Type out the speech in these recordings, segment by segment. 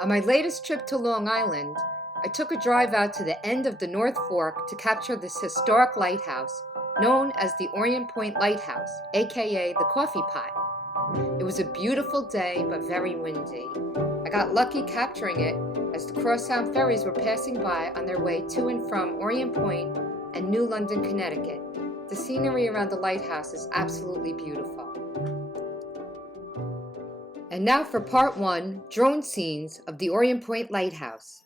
On my latest trip to Long Island, I took a drive out to the end of the North Fork to capture this historic lighthouse, known as the Orient Point Lighthouse, aka the Coffee Pot. It was a beautiful day, but very windy. I got lucky capturing it as the crosstown ferries were passing by on their way to and from Orient Point and New London, Connecticut. The scenery around the lighthouse is absolutely beautiful. And now for part 1, drone scenes of the Orient Point Lighthouse.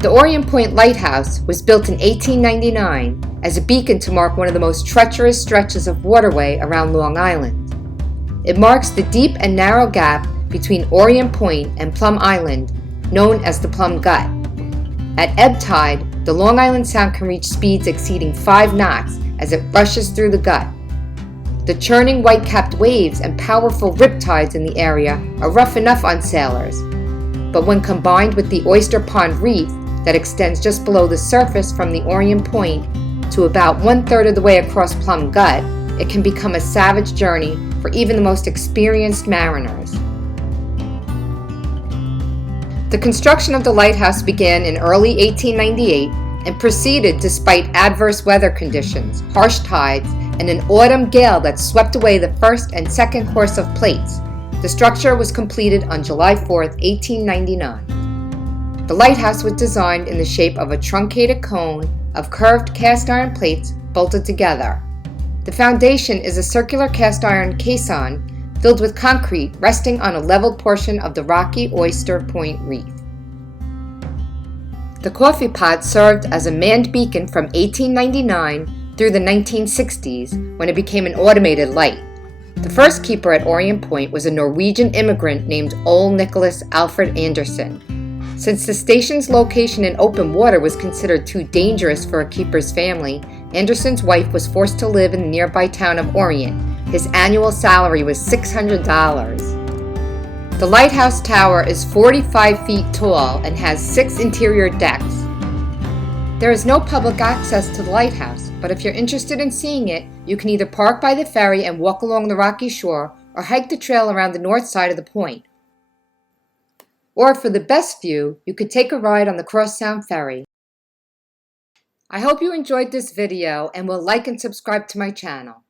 The Orient Point Lighthouse was built in 1899 as a beacon to mark one of the most treacherous stretches of waterway around Long Island. It marks the deep and narrow gap between Orient Point and Plum Island, known as the Plum Gut. At ebb tide, the Long Island Sound can reach speeds exceeding 5 knots as it rushes through the gut. The churning white-capped waves and powerful riptides in the area are rough enough on sailors, but when combined with the Oyster Pond Reef that extends just below the surface from the Orient Point to about 1/3 of the way across Plum Gut, it can become a savage journey for even the most experienced mariners. The construction of the lighthouse began in early 1898 and proceeded despite adverse weather conditions, harsh tides, and an autumn gale that swept away the first and second course of plates. The structure was completed on July 4, 1899. The lighthouse was designed in the shape of a truncated cone of curved cast iron plates bolted together. The foundation is a circular cast iron caisson filled with concrete resting on a leveled portion of the rocky Oyster Point Reef. The coffee pot served as a manned beacon from 1899 through the 1960s when it became an automated light. The first keeper at Orient Point was a Norwegian immigrant named Ole Nicholas Alfred Anderson. Since the station's location in open water was considered too dangerous for a keeper's family, Anderson's wife was forced to live in the nearby town of Orient. His annual salary was $600. The lighthouse tower is 45 feet tall and has 6 interior decks. There is no public access to the lighthouse, but if you're interested in seeing it, you can either park by the ferry and walk along the rocky shore or hike the trail around the north side of the point. Or for the best view, you could take a ride on the Crossound Ferry. I hope you enjoyed this video and will like and subscribe to my channel.